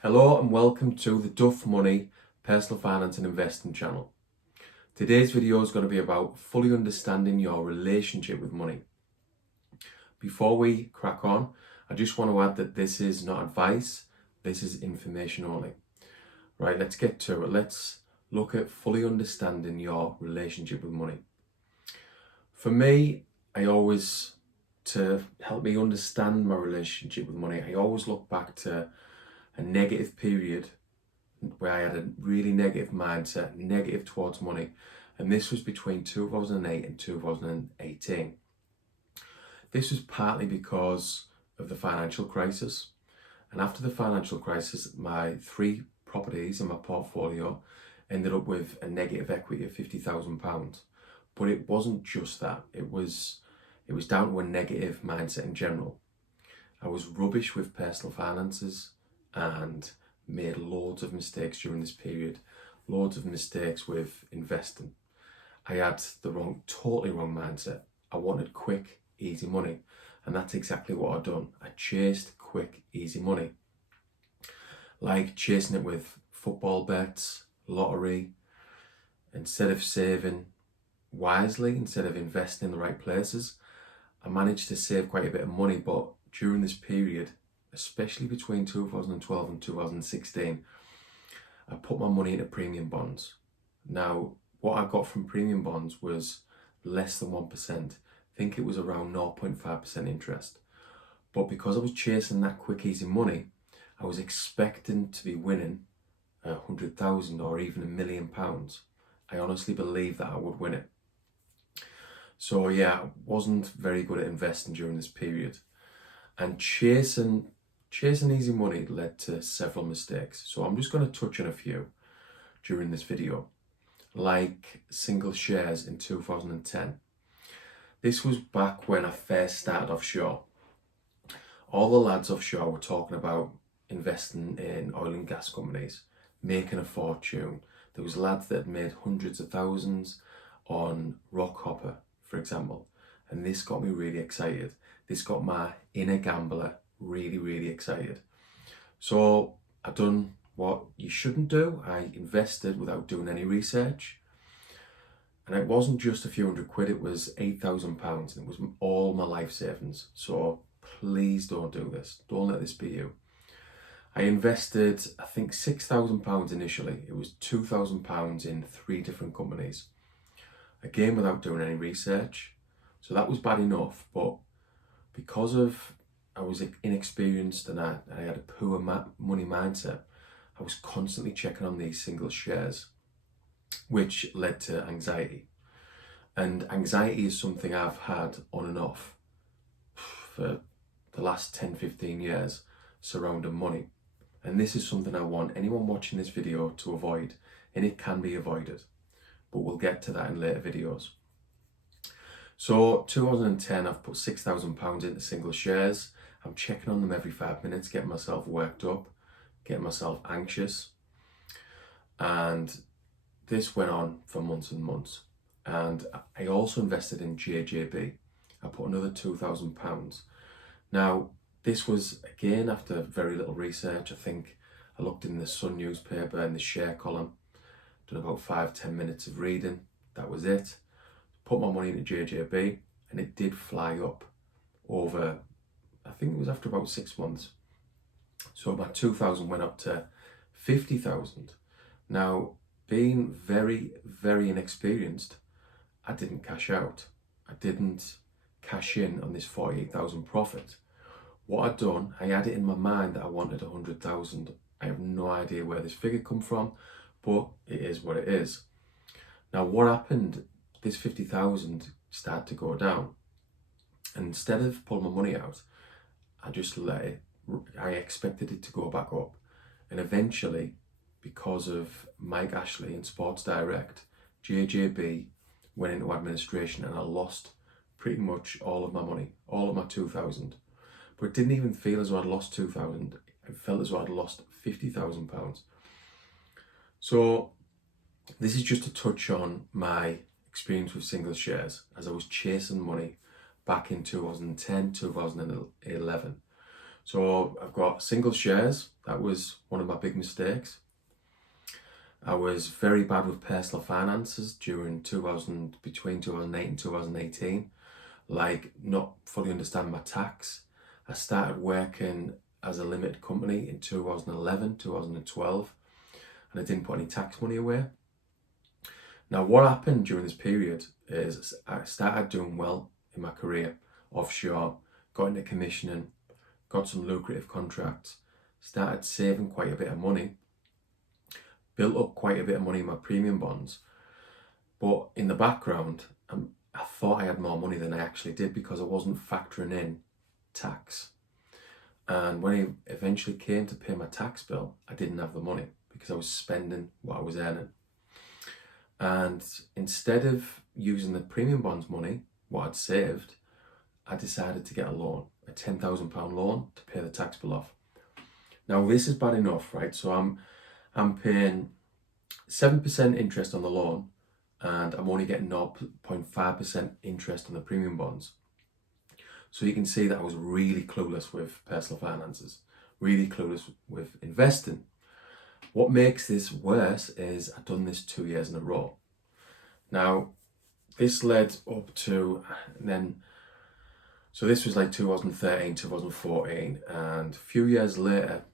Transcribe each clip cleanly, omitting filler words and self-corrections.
Hello and welcome to the Duff Money Personal Finance and Investing channel. Today's video is going to be about fully understanding your relationship with money. Before we crack on, I just want to add that this is not advice, this is information only. Right, let's get to it. Let's look at fully understanding your relationship with money. For me, to help me understand my relationship with money, I always look back to a negative period where I had a really negative mindset, negative towards money, and this was between 2008 and 2018. This was partly because of the financial crisis, and after the financial crisis, my 3 properties in my portfolio ended up with a negative equity of £50,000. But it wasn't just that, it was down to a negative mindset in general. I was rubbish with personal finances and made loads of mistakes during this period, loads of mistakes with investing. I had the totally wrong mindset. I wanted quick, easy money, and that's exactly what I'd done. I chased quick, easy money. Like chasing it with football bets, lottery. Instead of saving wisely, instead of investing in the right places, I managed to save quite a bit of money, but during this period, especially between 2012 and 2016, I put my money into premium bonds. Now, what I got from premium bonds was less than 1%. I think it was around 0.5% interest. But because I was chasing that quick, easy money, I was expecting to be winning 100,000 or even £1 million. I honestly believed that I would win it. So yeah, I wasn't very good at investing during this period. And chasing easy money led to several mistakes. So I'm just going to touch on a few during this video. Like single shares in 2010. This was back when I first started offshore. All the lads offshore were talking about investing in oil and gas companies, making a fortune. There was lads that had made hundreds of thousands on rock hopper, for example. And this got me really excited. This got my inner gambler really, really excited. So I done what you shouldn't do. I invested without doing any research. And it wasn't just a few hundred quid, it was £8,000 and it was all my life savings. So please don't do this. Don't let this be you. I invested, I think £6,000 initially. It was £2,000 in 3 different companies. Again, without doing any research. So that was bad enough, but because I was inexperienced and I had a poor money mindset, I was constantly checking on these single shares, which led to anxiety. And anxiety is something I've had on and off for the last 10-15 years surrounding money. And this is something I want anyone watching this video to avoid, and it can be avoided. But we'll get to that in later videos. So 2010, I've put £6,000 into single shares. I'm checking on them every 5 minutes, getting myself worked up, getting myself anxious. And this went on for months and months. And I also invested in JJB. I put another £2,000. Now, this was, again, after very little research. I think I looked in the Sun newspaper in the share column, done about 5-10 minutes of reading. That was it. Put my money into JJB and it did fly up over, I think it was after about 6 months. So my 2,000 went up to 50,000. Now, being very, very inexperienced, I didn't cash out. I didn't cash in on this 48,000 profit. What I'd done, I had it in my mind that I wanted 100,000. I have no idea where this figure come from, but it is what it is. Now, what happened? This 50,000 started to go down. And instead of pulling my money out, I just let it, I expected it to go back up. And eventually, because of Mike Ashley and Sports Direct, JJB went into administration and I lost pretty much all of my money, all of my 2,000. But it didn't even feel as though I'd lost 2,000. It felt as though I'd lost £50,000. So this is just to touch on my experience with single shares as I was chasing money back in 2010, 2011. So I've got single shares. That was one of my big mistakes. I was very bad with personal finances between 2008 and 2018. Like, not fully understand my tax. I started working as a limited company in 2011, 2012, and I didn't put any tax money away. Now, what happened during this period is I started doing well in my career offshore, got into commissioning, got some lucrative contracts, started saving quite a bit of money, built up quite a bit of money in my premium bonds. But in the background, I thought I had more money than I actually did because I wasn't factoring in tax. And when it eventually came to pay my tax bill, I didn't have the money because I was spending what I was earning. And instead of using the premium bonds money, what I'd saved, I decided to get a loan, a £10,000 loan to pay the tax bill off. Now this is bad enough, right? So I'm paying 7% interest on the loan, and I'm only getting 0.5% interest on the premium bonds. So you can see that I was really clueless with personal finances, really clueless with investing. What makes this worse is I've done this 2 years in a row. Now, this led up to, so this was like 2013, 2014, and a few years later,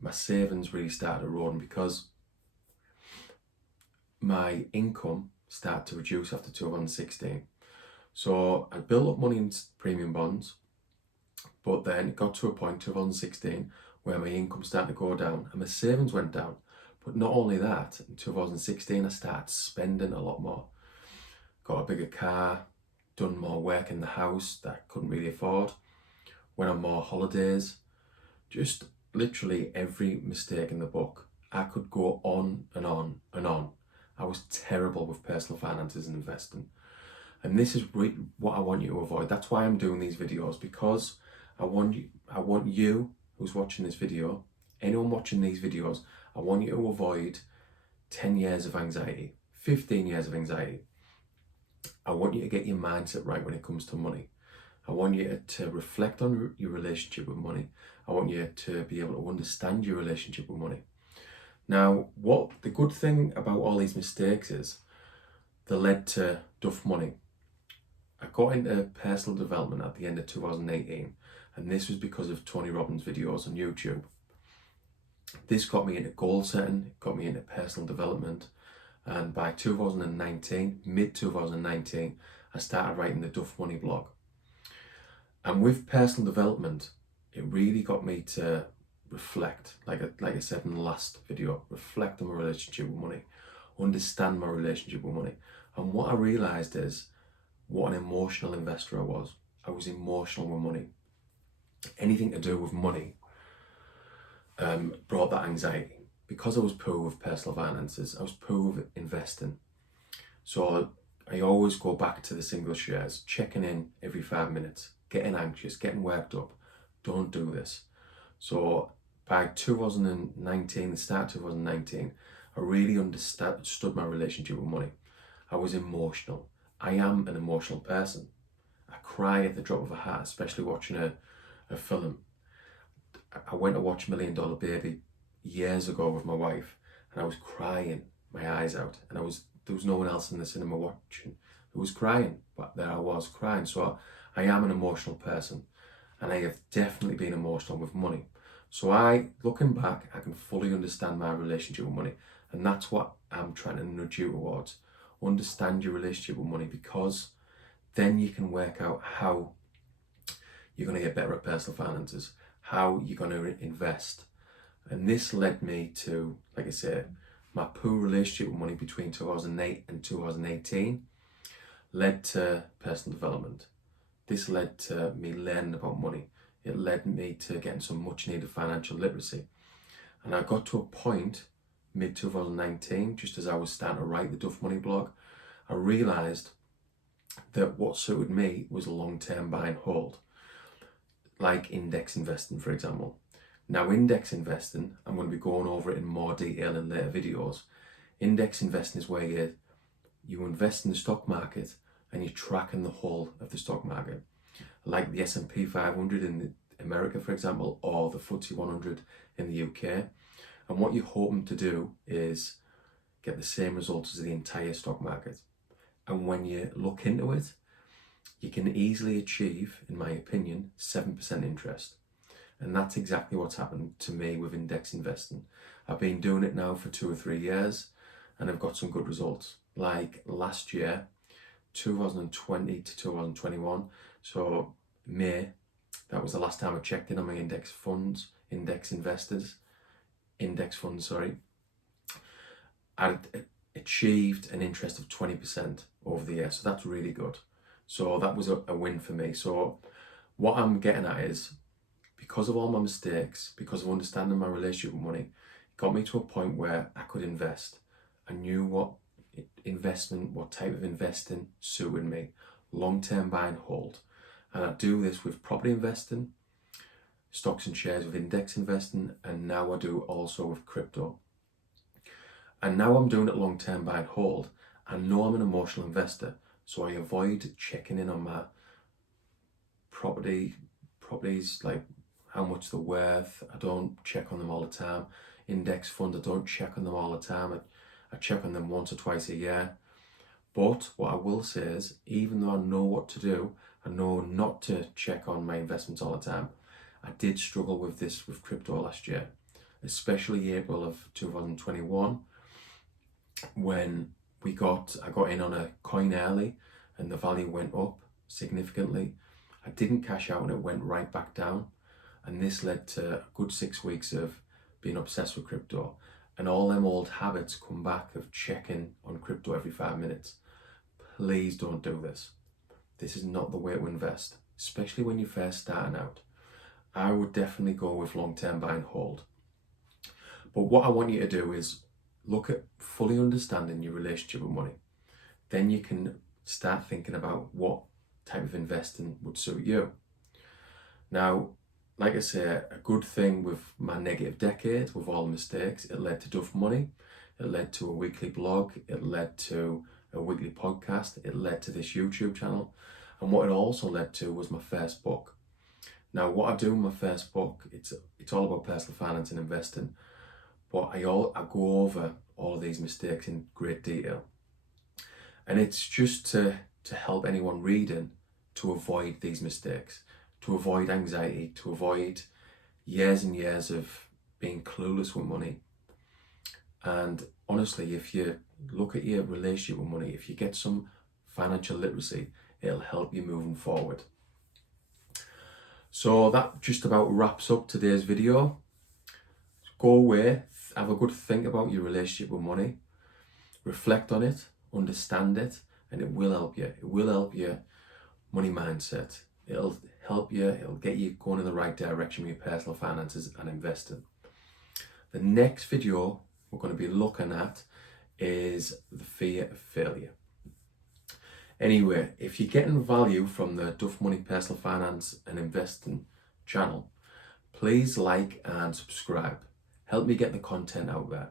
my savings really started eroding because my income started to reduce after 2016. So I built up money in premium bonds, but then it got to a point, 2016, where my income started to go down and my savings went down. But not only that, in 2016, I started spending a lot more. Got a bigger car, done more work in the house that I couldn't really afford, went on more holidays, just literally every mistake in the book. I could go on and on and on. I was terrible with personal finances and investing. And this is what I want you to avoid. That's why I'm doing these videos, because I want you who's watching this video, anyone watching these videos, I want you to avoid 10 years of anxiety, 15 years of anxiety. I want you to get your mindset right when it comes to money. I want you to reflect on your relationship with money. I want you to be able to understand your relationship with money. Now, what the good thing about all these mistakes is they led to duff money. I got into personal development at the end of 2018, and this was because of Tony Robbins' videos on YouTube. This got me into goal setting, got me into personal development, and by 2019, mid-2019, I started writing the Duff Money blog. And with personal development, it really got me to reflect, like I said in the last video, reflect on my relationship with money, understand my relationship with money. And what I realised is what an emotional investor I was. I was emotional with money. Anything to do with money brought that anxiety. Because I was poor with personal finances, I was poor with investing. So I always go back to the single shares, checking in every 5 minutes, getting anxious, getting worked up. Don't do this. So by 2019, the start of 2019, I really understood my relationship with money. I was emotional. I am an emotional person. I cry at the drop of a hat, especially watching a film. I went to watch $1 Million Baby years ago with my wife, and I was crying my eyes out, and there was no one else in the cinema watching who was crying, but there I was crying. So I am an emotional person, and I have definitely been emotional with money. So looking back, I can fully understand my relationship with money, and that's what I'm trying to nudge you towards. Understand your relationship with money, because then you can work out how you're going to get better at personal finances, how you're going to invest. And this led me to, like I said, my poor relationship with money between 2008 and 2018 led to personal development. This led to me learning about money. It led me to getting some much needed financial literacy. And I got to a point, mid-2019, just as I was starting to write the Duff Money blog, I realised that what suited me was a long-term buy and hold, like index investing, for example. Now, index investing, I'm going to be going over it in more detail in later videos. Index investing is where you invest in the stock market and you're tracking the whole of the stock market. Like the S&P 500 America, for example, or the FTSE 100 in the UK. And what you're hoping to do is get the same results as the entire stock market. And when you look into it, you can easily achieve, in my opinion, 7% interest. And that's exactly what's happened to me with index investing. I've been doing it now for 2 or 3 years and I've got some good results. Like last year, 2020 to 2021, so May, that was the last time I checked in on my index funds, I achieved an interest of 20% over the year. So that's really good. So that was a win for me. So what I'm getting at is, because of all my mistakes, because of understanding my relationship with money, it got me to a point where I could invest. I knew what type of investing suited me, long-term buy and hold. And I do this with property investing, stocks and shares with index investing, and now I do also with crypto. And now I'm doing it long-term buy and hold. I know I'm an emotional investor, so I avoid checking in on my properties, like how much they're worth. I don't check on them all the time. Index funds, I don't check on them all the time. I check on them once or twice a year. But what I will say is, even though I know what to do, I know not to check on my investments all the time, I did struggle with this with crypto last year, especially April of 2021, when I got in on a coin early and the value went up significantly. I didn't cash out and it went right back down. And this led to a good 6 weeks of being obsessed with crypto. And all them old habits come back of checking on crypto every 5 minutes. Please don't do this. This is not the way to invest, especially when you're first starting out. I would definitely go with long-term buy and hold. But what I want you to do is look at fully understanding your relationship with money. Then you can start thinking about what type of investing would suit you. Now, like I say, a good thing with my negative decade, with all the mistakes, it led to Duff Money, it led to a weekly blog, it led to a weekly podcast, it led to this YouTube channel, and what it also led to was my first book. Now, what I do in my first book, it's all about personal finance and investing, but I go over all of these mistakes in great detail. And it's just to help anyone reading to avoid these mistakes, to avoid anxiety, to avoid years and years of being clueless with money. And honestly, if you look at your relationship with money, if you get some financial literacy, it'll help you moving forward. So that just about wraps up today's video. Go away, have a good think about your relationship with money, reflect on it, understand it, and it will help you. It will help your money mindset. It'll help you, it'll get you going in the right direction with your personal finances and investing. The next video we're going to be looking at is the fear of failure. Anyway, if you're getting value from the Duff Money Personal Finance and Investing channel, please like and subscribe. Help me get the content out there.